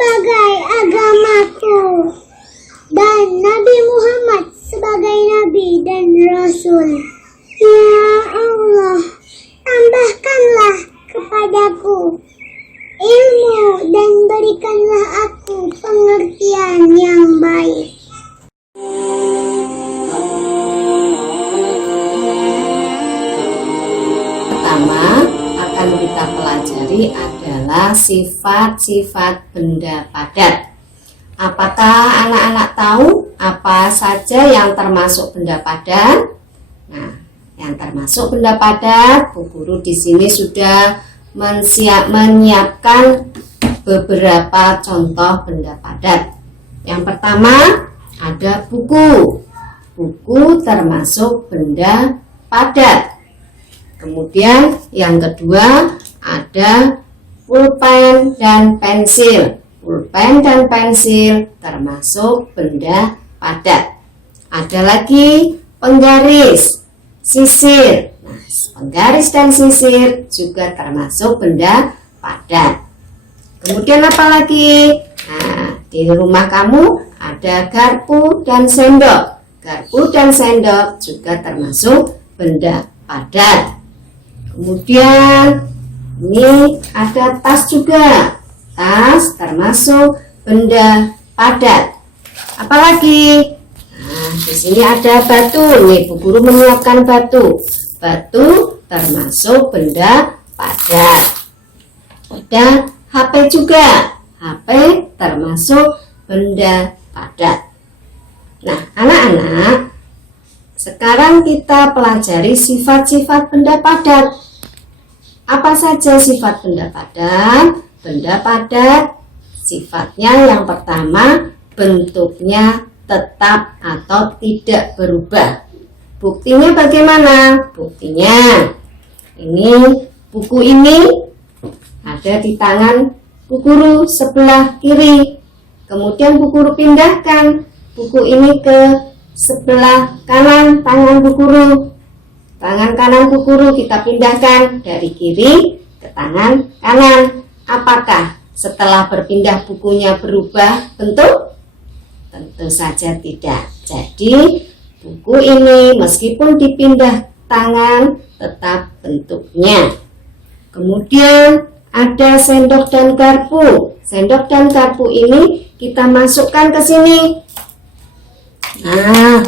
sebagai agamaku dan Nabi Muhammad sebagai Nabi dan Rasul. Ya Allah, tambahkanlah kepadaku ilmu dan berikanlah aku pengertian yang baik. Pertama akan kita pelajari adalah sifat-sifat benda padat. Apakah anak-anak tahu apa saja yang termasuk benda padat? Nah, yang termasuk benda padat, Bu Guru di sini sudah menyiapkan beberapa contoh benda padat. Yang pertama ada buku. Buku termasuk benda padat. Kemudian yang kedua ada pulpen dan pensil. Pulpen dan pensil termasuk benda padat. Ada lagi penggaris, sisir. Nah, penggaris dan sisir juga termasuk benda padat. Kemudian apa lagi? Nah, di rumah kamu ada garpu dan sendok. Garpu dan sendok juga termasuk benda padat. Kemudian ini ada tas juga. Tas termasuk benda padat. Apalagi? Nah, di sini ada batu. Nih, Bu Guru menyiapkan batu. Batu termasuk benda padat. Ada HP juga. HP termasuk benda padat. Nah, anak-anak, sekarang kita pelajari sifat-sifat benda padat. Apa saja sifat benda padat? Benda padat sifatnya yang pertama bentuknya tetap atau tidak berubah. Buktinya bagaimana? Buktinya ini buku ini ada di tangan Bu Guru sebelah kiri. Kemudian Bu Guru pindahkan buku ini ke sebelah kanan tangan Bu Guru. Tangan kanan Bu Guru kita pindahkan dari kiri ke tangan kanan. Apakah setelah berpindah bukunya berubah bentuk? Tentu saja tidak. Jadi buku ini meskipun dipindah tangan tetap bentuknya. Kemudian ada sendok dan garpu. Sendok dan garpu ini kita masukkan ke sini. Nah,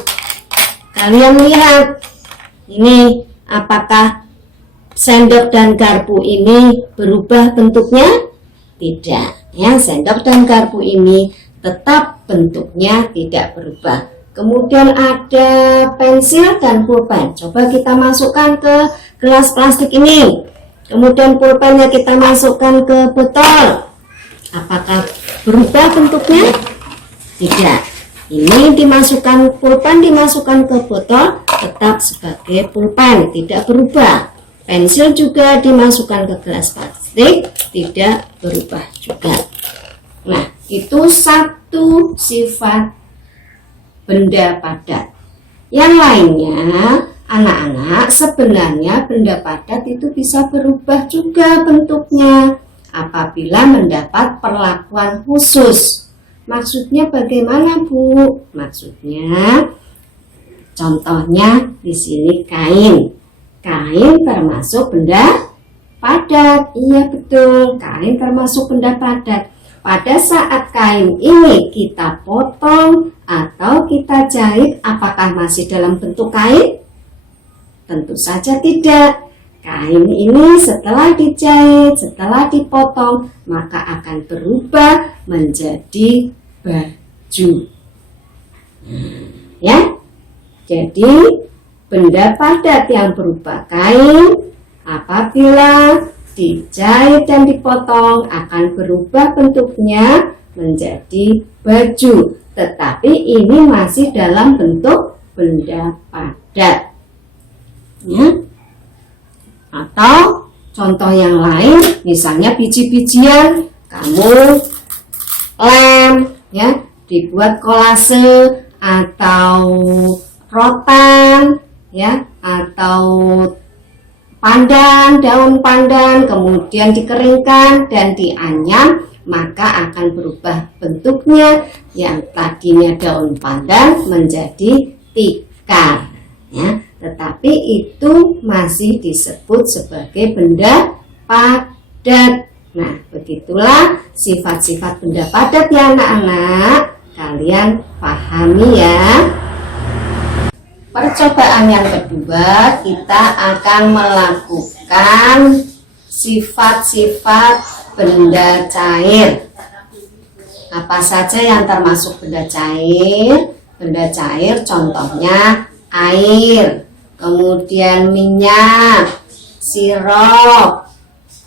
kalian lihat ini, apakah sendok dan garpu ini berubah bentuknya? Tidak, ya, sendok dan garpu ini tetap bentuknya tidak berubah. Kemudian ada pensil dan pulpen. Coba kita masukkan ke gelas plastik ini. Kemudian pulpennya kita masukkan ke botol. Apakah berubah bentuknya? Tidak. Ini dimasukkan, pulpen dimasukkan ke botol tetap sebagai pulpen, tidak berubah. Pensil juga dimasukkan ke gelas plastik, tidak berubah juga. Nah, itu satu sifat benda padat. Yang lainnya, anak-anak, sebenarnya benda padat itu bisa berubah juga bentuknya apabila mendapat perlakuan khusus. Maksudnya bagaimana, Bu? Maksudnya, contohnya di sini kain. Kain termasuk benda padat. Iya betul, kain termasuk benda padat. Pada saat kain ini kita potong atau kita jahit, apakah masih dalam bentuk kain? Tentu saja tidak. Kain ini setelah dijahit, setelah dipotong, maka akan berubah menjadi baju. Ya, jadi benda padat yang berupa kain apabila dijahit dan dipotong akan berubah bentuknya menjadi baju, tetapi ini masih dalam bentuk benda padat. Ya. Atau contoh yang lain, misalnya biji-bijian, kamu lem, ya, dibuat kolase atau rotan, ya, atau pandan, daun pandan, kemudian dikeringkan dan dianyam maka akan berubah bentuknya yang tadinya daun pandan menjadi tikar, ya. Tetapi itu masih disebut sebagai benda padat. Nah, begitulah sifat-sifat benda padat ya anak-anak. Kalian pahami ya. Percobaan yang kedua, kita akan melakukan sifat-sifat benda cair. Apa saja yang termasuk benda cair? Benda cair contohnya air, kemudian minyak, sirup,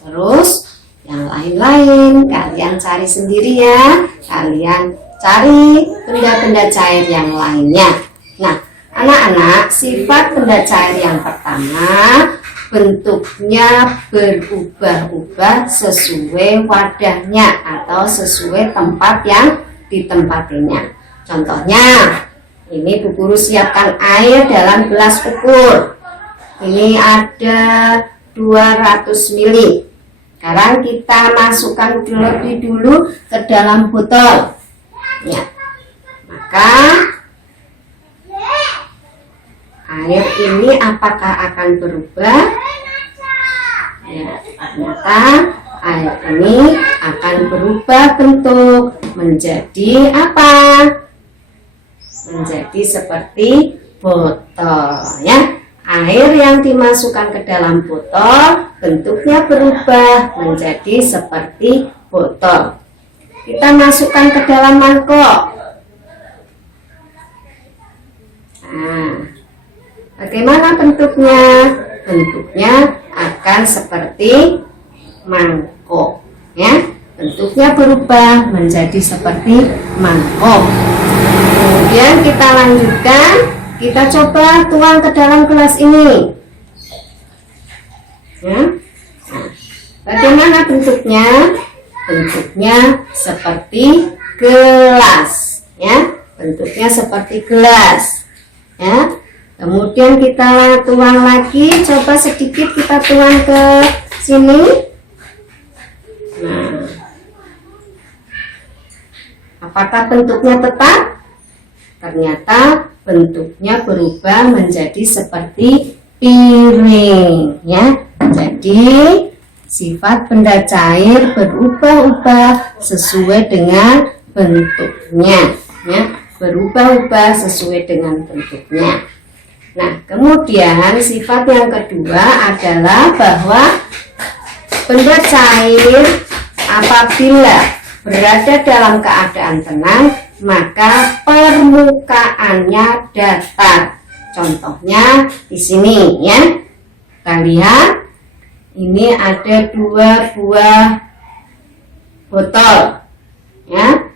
terus yang lain-lain. Kalian cari sendiri ya. Kalian cari benda-benda cair yang lainnya. Nah, anak-anak, sifat benda cair yang pertama, bentuknya berubah-ubah sesuai wadahnya atau sesuai tempat yang ditempatinya. Contohnya, ini Bu Guru siapkan air dalam gelas ukur. Ini ada 200 ml. Sekarang kita masukkan terlebih dulu ke dalam botol. Ya. Maka air ini apakah akan berubah? Ya, ternyata air ini akan berubah bentuk menjadi apa? Menjadi seperti botol, ya. Air yang dimasukkan ke dalam botol bentuknya berubah menjadi seperti botol. Kita masukkan ke dalam mangkok. Nah, bagaimana bentuknya? Bentuknya akan seperti mangkok, ya. Bentuknya berubah menjadi seperti mangkok. Kemudian kita lanjutkan, kita coba tuang ke dalam gelas ini. Ya. Nah, bagaimana bentuknya? Bentuknya seperti gelas, ya. Bentuknya seperti gelas, ya. Kemudian kita tuang lagi, coba sedikit kita tuang ke sini. Nah, apakah bentuknya tetap? Ternyata bentuknya berubah menjadi seperti piring, ya. Jadi sifat benda cair berubah-ubah sesuai dengan bentuknya, ya. Berubah-ubah sesuai dengan bentuknya. Nah, kemudian sifat yang kedua adalah bahwa benda cair apabila berada dalam keadaan tenang, maka permukaannya datar. Contohnya di sini, ya. Kita lihat, ini ada 2 buah botol, ya.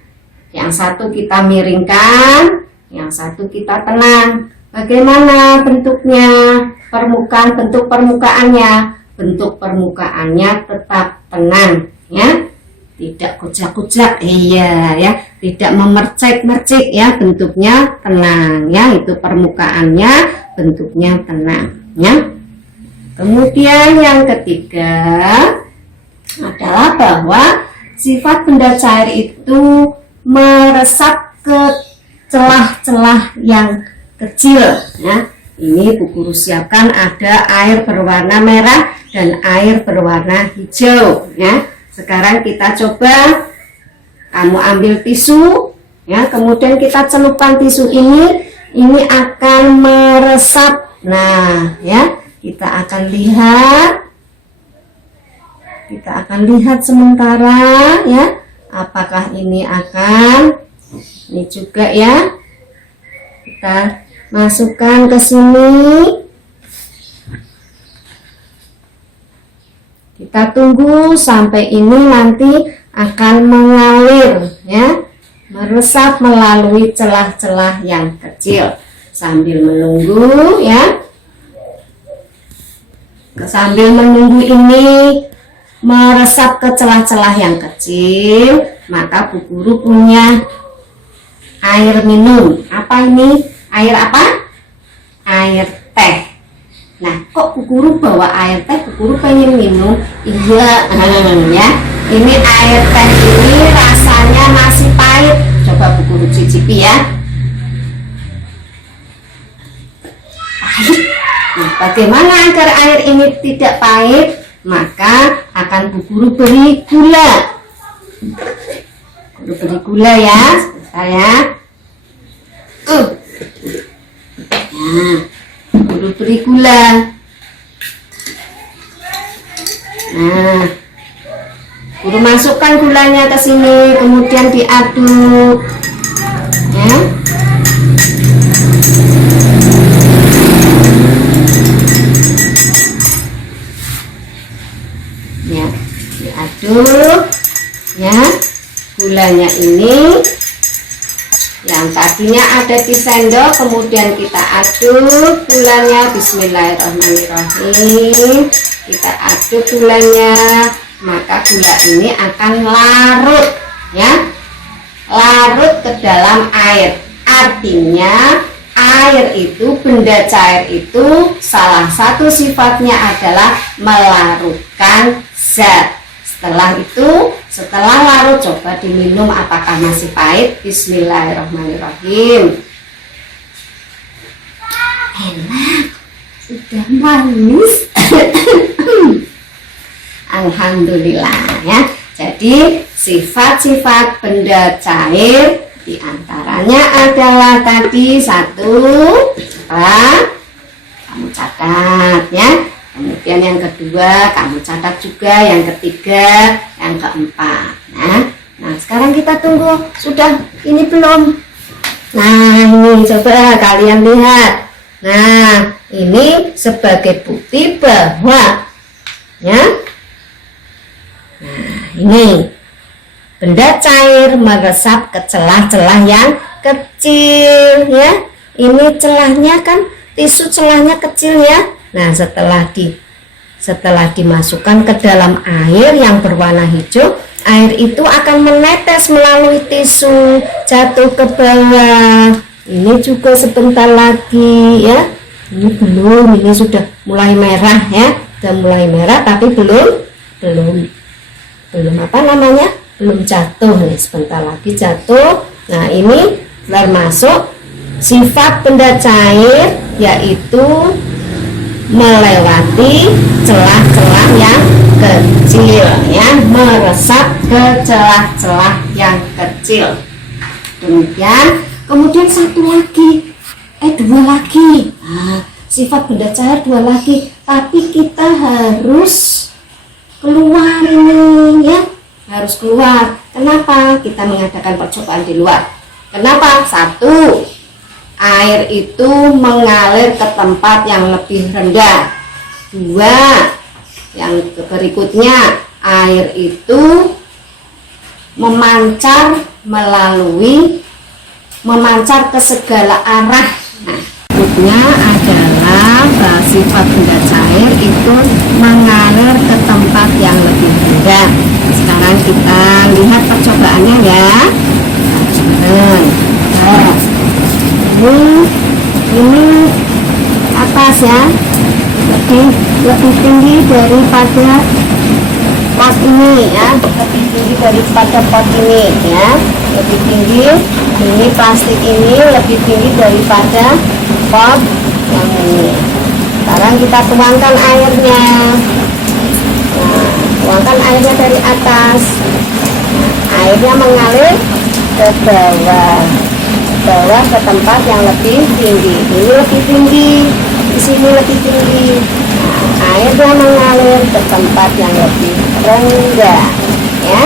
Yang satu kita miringkan, yang satu kita tenang. Bagaimana bentuknya? Bentuk permukaannya. Bentuk permukaannya tetap tenang, ya. Tidak kucak-kucak, iya ya, tidak memercik-mercik ya, bentuknya tenang ya, itu permukaannya bentuknya tenang ya. Kemudian yang ketiga adalah bahwa sifat benda cair itu meresap ke celah-celah yang kecil ya. Ini Bu Guru siapkan ada air berwarna merah dan air berwarna hijau ya. Sekarang kita coba, kamu ambil tisu ya, kemudian kita celupkan tisu ini akan meresap. Nah ya, kita akan lihat sementara ya, apakah ini juga ya, kita masukkan ke sini. Kita tunggu sampai ini nanti akan mengalir ya, meresap melalui celah-celah yang kecil. Sambil menunggu ya, sambil menunggu ini meresap ke celah-celah yang kecil, maka Bu Guru punya air minum. Apa ini? Air apa? Air teh. Nah, kok Bu Guru bawa air teh? Bu Guru pengen minum. Iya, ya. Ini air teh ini rasanya masih pahit. Coba Bu Guru cicipi ya. Pahit. Nah, bagaimana agar air ini tidak pahit? Maka akan Bu Guru beri gula. Guru beri gula ya, sebentar ya. Nah, Guru beri gula. Nah, Guru masukkan gulanya ke sini, kemudian diaduk, ya. Ya, diaduk, ya. Gulanya ini yang tadinya ada di sendok, kemudian kita aduk gulanya. Bismillahirrahmanirrahim. Kita aduk gulanya. Maka gula ini akan larut, ya, larut ke dalam air. Artinya air itu, benda cair itu, salah satu sifatnya adalah melarutkan zat. Setelah itu, setelah larut, coba diminum apakah masih pahit. Bismillahirrahmanirrahim. Enak, sudah manis. Alhamdulillah ya. Jadi sifat-sifat benda cair diantaranya adalah tadi satu, apa? Kamu catat ya. Kemudian yang kedua kamu catat juga, yang ketiga, yang keempat. Nah sekarang kita tunggu sudah ini belum. Nah ini coba kalian lihat. Nah ini sebagai bukti bahwa ya. Nah, ini benda cair meresap ke celah-celah yang kecil ya. Ini celahnya kan, tisu celahnya kecil ya. Nah, setelah dimasukkan ke dalam air yang berwarna hijau, air itu akan menetes melalui tisu, jatuh ke bawah. Ini juga sebentar lagi ya. Ini belum, ini sudah mulai merah ya. Sudah mulai merah tapi belum apa namanya, belum jatuh nih, sebentar lagi jatuh. Nah ini termasuk sifat benda cair, yaitu melewati celah-celah yang kecil ya, meresap ke celah-celah yang kecil. Kemudian satu lagi, dua lagi. Nah, sifat benda cair dua lagi, tapi kita harus keluar ini ya, harus keluar. Kenapa kita mengadakan percobaan di luar? Kenapa? Satu, air itu mengalir ke tempat yang lebih rendah. Dua, yang berikutnya, air itu memancar ke segala arah. Nah, berikutnya adalah sifat benda cair itu mengalir ke tempat yang lebih rendah. Sekarang kita lihat percobaannya ya. Ini atas ya, lebih tinggi daripada pot ini ya, lebih tinggi daripada pot ini ya, lebih tinggi. Ini plastik ini lebih tinggi daripada pot yang ini. Sekarang kita tuangkan airnya. Nah, tuangkan airnya dari atas. Nah, airnya mengalir ke bawah ke tempat yang lebih tinggi. Ini lebih tinggi, di sini lebih tinggi. Nah, airnya mengalir ke tempat yang lebih rendah ya.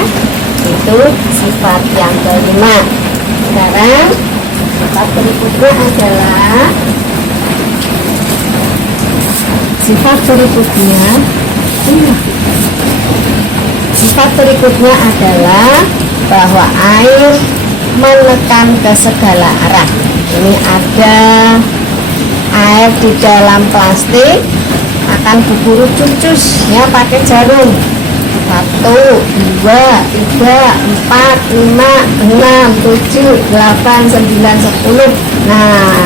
Itu sifat yang kelima. Sekarang sifat berikutnya adalah sifat berikutnya adalah bahwa air menekan ke segala arah. Ini ada air di dalam plastik, akan Bu Guru cucus ya pakai jarum. 1, 2, 3, 4, 5, 6, 7, 8, 9, 10. Nah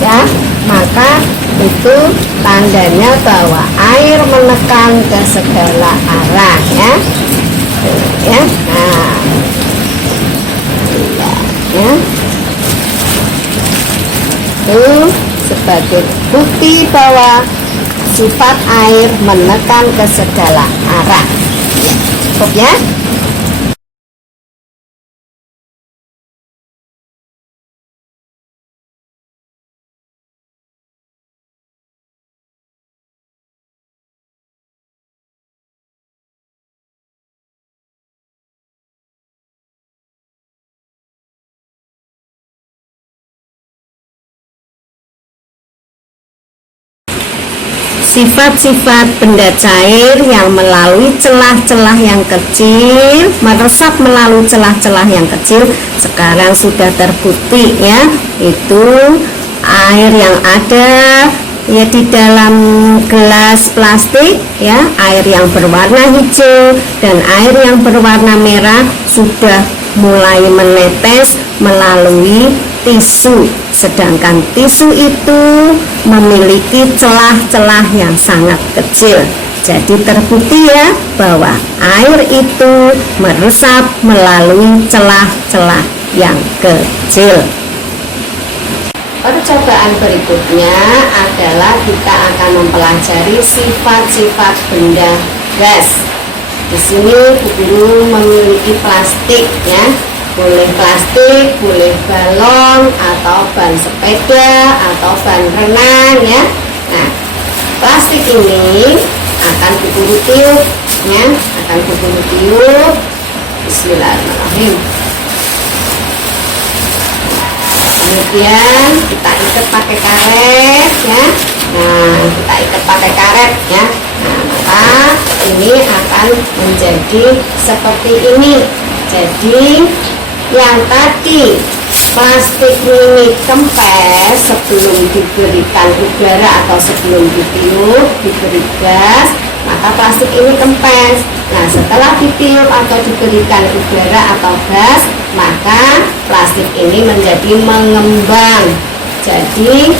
ya, maka itu tandanya bahwa air menekan ke segala arah ya. Ya. Nah. Ya. Itu sebagai bukti bahwa sifat air menekan ke segala arah. Ya, cukup ya. Sifat-sifat benda cair yang melalui celah-celah yang kecil, meresap melalui celah-celah yang kecil, sekarang sudah terbukti ya. Itu air yang ada ya di dalam gelas plastik ya, air yang berwarna hijau dan air yang berwarna merah sudah mulai menetes melalui tisu, sedangkan tisu itu memiliki celah-celah yang sangat kecil. Jadi terbukti ya bahwa air itu meresap melalui celah-celah yang kecil. Percobaan berikutnya adalah kita akan mempelajari sifat-sifat benda gas. Di sini Bu Guru memiliki plastik ya. Boleh plastik, boleh balon, atau ban sepeda, atau ban renang ya. Nah, plastik ini akan Bu Guru tiup ya, akan Bu Guru tiup. Bismillahirrahmanirrahim. Kemudian kita ikat pakai karet ya. Nah, kita ikat pakai karet ya. Nah, maka ini akan menjadi seperti ini. Jadi yang tadi plastik ini kempes sebelum diberikan udara atau sebelum ditiup diberi gas, maka plastik ini kempes. Nah, setelah ditiup atau diberikan udara atau gas, maka plastik ini menjadi mengembang. Jadi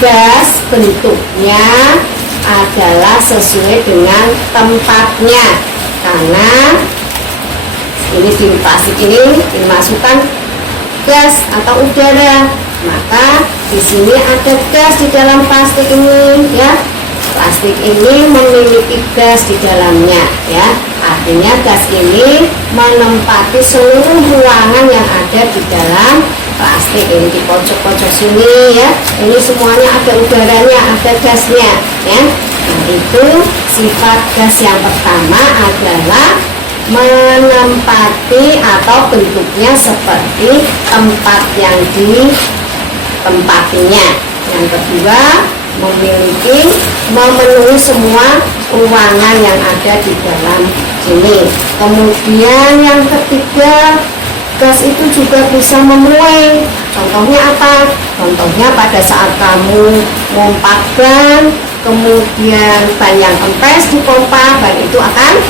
gas bentuknya adalah sesuai dengan tempatnya, karena ini di plastik ini dimasukkan gas atau udara, maka di sini ada gas di dalam plastik ini ya. Plastik ini memiliki gas di dalamnya ya. Artinya gas ini menempati seluruh ruangan yang ada di dalam plastik. Ini di pojok-pojok sini ya. Ini semuanya ada udaranya, ada gasnya ya. Nah, itu sifat gas yang pertama adalah menempati atau bentuknya seperti tempat yang ditempatinya. Yang kedua, memenuhi semua ruangan yang ada di dalam sini. Kemudian yang ketiga, gas itu juga bisa memuai. Contohnya apa? Contohnya pada saat kamu mompak ban, kemudian ban yang kempes dipompa, ban itu akan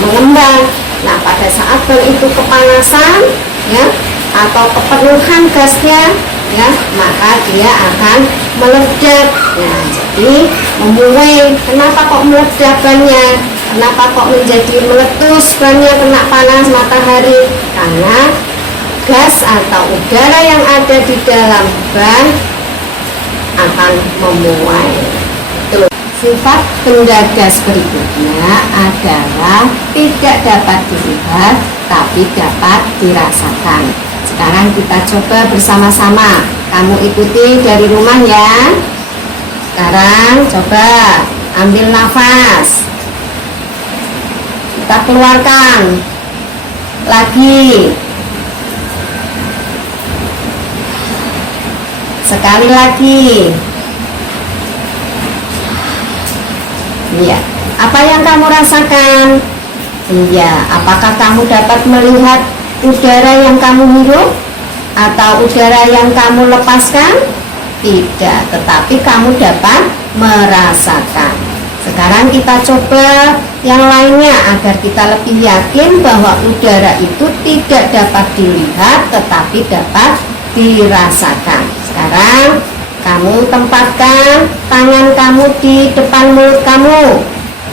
mengembang. Nah, pada saat ban itu kepanasan ya, atau kepenuhan gasnya ya, maka dia akan meledak. Nah, jadi memuai. Kenapa kok meledak bannya? Kenapa kok menjadi meletus bannya kena panas matahari? Karena gas atau udara yang ada di dalam ban akan memuai. Sifat benda gas berikutnya adalah tidak dapat dilihat tapi dapat dirasakan. Sekarang kita coba bersama-sama. Kamu ikuti dari rumah ya. Sekarang coba ambil nafas. Kita keluarkan lagi. Sekali lagi. Iya, apa yang kamu rasakan? Iya, apakah kamu dapat melihat udara yang kamu hirup atau udara yang kamu lepaskan? Tidak, tetapi kamu dapat merasakan. Sekarang kita coba yang lainnya agar kita lebih yakin bahwa udara itu tidak dapat dilihat tetapi dapat dirasakan. Sekarang kamu tempatkan tangan kamu di depan mulut kamu.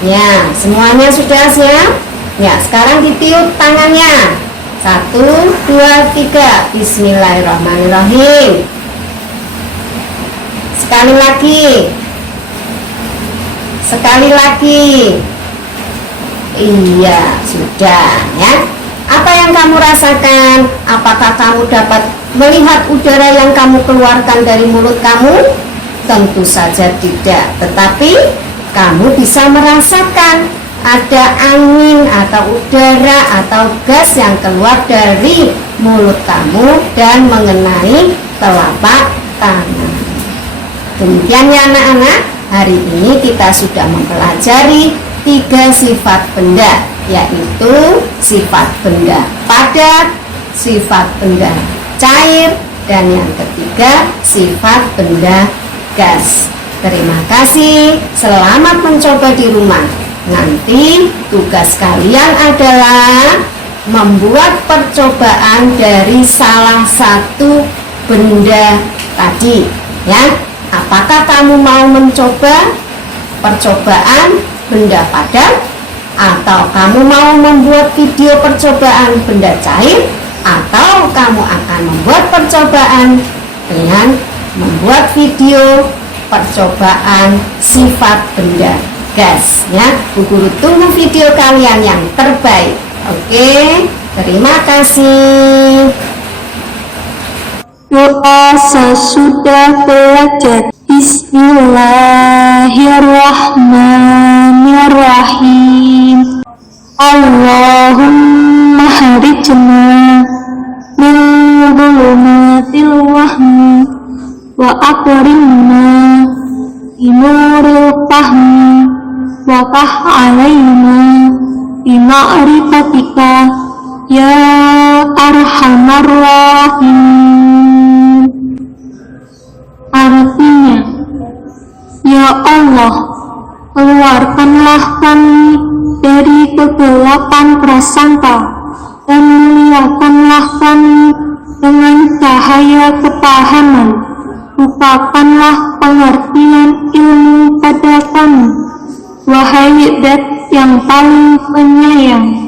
Ya, semuanya sudah siap? Ya, sekarang ditiup tangannya. 1, 2, 3. Bismillahirrahmanirrahim. Sekali lagi. Sekali lagi. Iya, sudah ya. Apa yang kamu rasakan? Apakah kamu dapat melihat udara yang kamu keluarkan dari mulut kamu? Tentu saja tidak. Tetapi kamu bisa merasakan ada angin atau udara atau gas yang keluar dari mulut kamu dan mengenai telapak tangan. Demikian ya anak-anak, hari ini kita sudah mempelajari 3 sifat benda, yaitu sifat benda padat, sifat benda cair, dan yang ketiga sifat benda gas. Terima kasih, selamat mencoba di rumah. Nanti tugas kalian adalah membuat percobaan dari salah satu benda tadi ya. Apakah kamu mau mencoba percobaan benda padat, atau kamu mau membuat video percobaan benda cair, atau kamu akan membuat percobaan dengan membuat video percobaan sifat benda gas ya. Bu Guru tunggu video kalian yang terbaik. Oke, terima kasih. Doa sesudah belajar. Bismillahirrahmanirrahim. Allahumma harijna min dhulumatil wahmi wa akrimna binuril fahmi wa fah alaina bima'rifatika ya arhamar rahimin. Artinya, ya Allah, keluarkanlah kami dari kegelapan prasangka dan muliakanlah kami dengan cahaya kepahaman. Bukakanlah pengertian ilmu pada kami, wahai Dat yang paling penyayang.